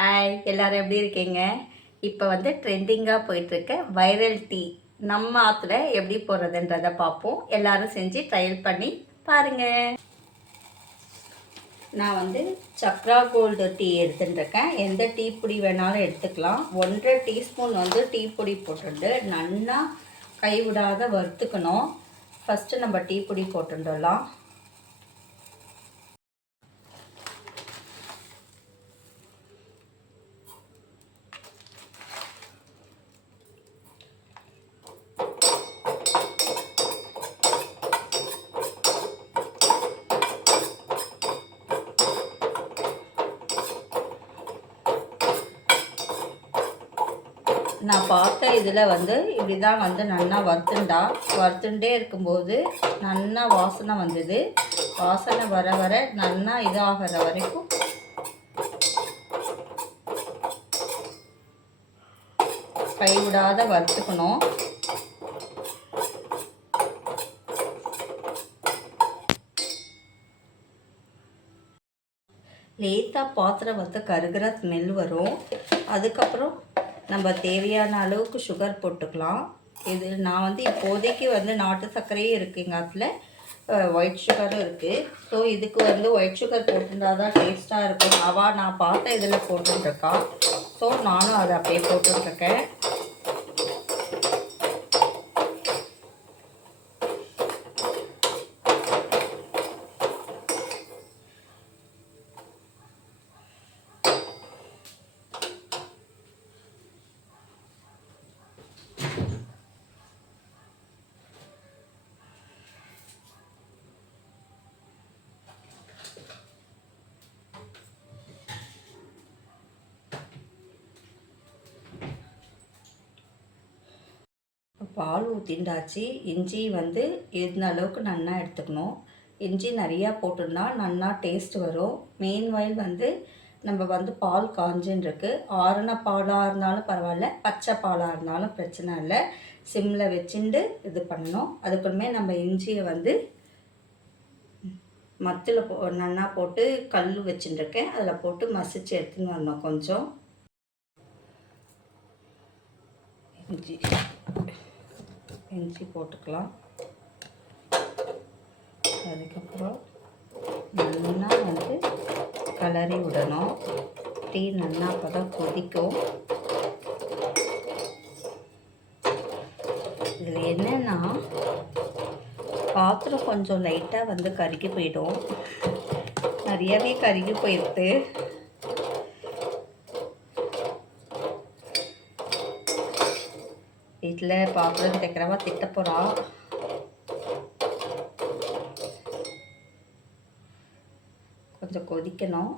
Hi, எல்லோரும் எப்படி இருக்கீங்க? இப்போ வந்து ட்ரெண்டிங்காக போயிட்டுருக்க வைரல் டீ நம்ம ஆற்றுல எப்படி போடுறதுன்றதை பார்ப்போம். எல்லோரும் செஞ்சு ட்ரையல் பண்ணி பாருங்கள். நான் வந்து சக்ரா கோல்டு டீ எடுத்துட்டுருக்கேன். எந்த டீ பொடி வேணாலும் எடுத்துக்கலாம். 1.5 டீஸ்பூன் வந்து டீ பொடி போட்டுட்டு நல்லா கைவிடாத வறுத்துக்கணும். ஃபஸ்ட்டு நம்ம டீ பொடி போட்டுடலாம். நான் பார்த்த இதில் வந்து இப்படி தான் வந்து நல்லா வறுத்துட்டே இருக்கும்போது நல்லா வாசனை வந்தது. வாசனை வர வர நல்லா இதாகிற வரைக்கும் கைவிடாத வறுத்துக்கணும். லேட்டாக பாத்திரம் வந்து கருகிற ஸ்மெல் வரும். அதுக்கப்புறம் நம்ம தேவையான அளவுக்கு சுகர் போட்டுக்கலாம். இது நான் வந்து இப்போதைக்கு வந்து நாட்டு சர்க்கரையும் இருக்குது எங்கள் ஆற்றுல, ஒயிட் சுகரும் இருக்குது. ஸோ இதுக்கு வந்து ஒயிட் சுகர் போட்டிருந்தா தான் டேஸ்ட்டாக இருக்கும். நான் பார்த்த இதில் போட்டுருக்கா. ஸோ நானும் அதை அப்படியே போட்டுருக்கேன். பால் ஊற்றிண்டாச்சு. இஞ்சி வந்து எந்த அளவுக்கு நல்லா எடுத்துக்கணும். இஞ்சி நிறையா போட்டோம்னா நல்லா டேஸ்ட் வரும். மெயின்வைல் வந்து நம்ம வந்து பால் காஞ்சின்னு இருக்குது. ஆறின பாலாக இருந்தாலும் பரவாயில்ல, பச்சை பாலாக இருந்தாலும் பிரச்சனை இல்லை. சிம்மில் வச்சுட்டு இது பண்ணணும். அதுக்குமே நம்ம இஞ்சியை வந்து மத்தில் நல்லா போட்டு கல் வச்சுட்டுருக்கேன். அதில் போட்டு மசிச்சு எடுத்துன்னு வரணும். கொஞ்சம் இஞ்சி போட்டுக்கலாம். அதுக்கப்புறம் நல்லா வந்து கலரி விடணும். டீ நல்லா அப்போ தான் கொதிக்கும். இதில் என்னென்னா பாத்திரம் கொஞ்சம் லைட்டாக வந்து கருகி போயிடும். நிறையவே கருகி போயிடுது. வீட்டில் பாத்திரம் தைக்கிறவா திட்ட போகிறா. கொஞ்சம் கொதிக்கணும்.